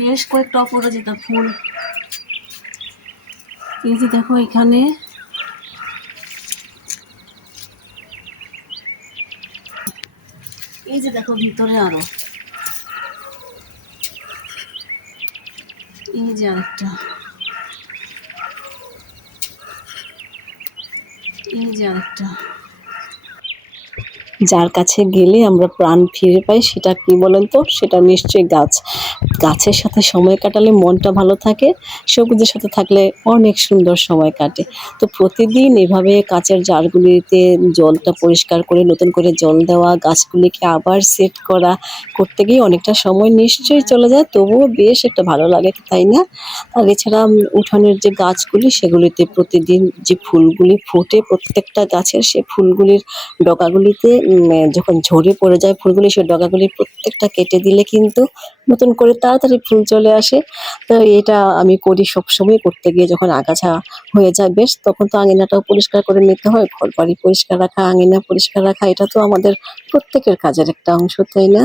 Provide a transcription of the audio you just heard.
বেশ কয়েকটা অপরাজিতা ফুল। এই যে দেখো এখানে এই যে দেখো ভিতরে আরো এই যে আরেকটা, এই যে আরেকটা। যার কাছে গেলে আমরা প্রাণ ফিরে পাই সেটা কি বলেন তো? সেটা নিশ্চয়ই গাছ। গাছের সাথে সময় কাটালে মনটা ভালো থাকে, সবুজের সাথে থাকলে অনেক সুন্দর সময় কাটে। তো প্রতিদিন এভাবে কাচের জারগুলিতে জলটা পরিষ্কার করে নতুন করে জল দেওয়া, গাছগুলিকে আবার সেট করা, করতে গিয়ে অনেকটা সময় নিশ্চয়ই চলে যায়, তবুও বেশ একটা ভালো লাগে, তাই না? আর এছাড়া উঠানের যে গাছগুলি সেগুলিতে প্রতিদিন যে ফুলগুলি ফোটে প্রত্যেকটা গাছের, সে ফুলগুলির ডগাগুলিতে যখন ঝরে পড়ে যায় ফুলগুলি, সেই ডগাগুলি প্রত্যেকটা কেটে দিলে কিন্তু নতুন করে তাড়াতাড়ি ফুল চলে আসে। তো এটা আমি করি সবসময়, করতে গিয়ে যখন আগাছা হয়ে যায় বেশ, তখন তো আঙিনাটাও পরিষ্কার করে নিতে হয়। ঘরবাড়ি পরিষ্কার রাখা, আঙিনা পরিষ্কার রাখা, এটা তো আমাদের প্রত্যেকের কাজের একটা অংশ, তাই না?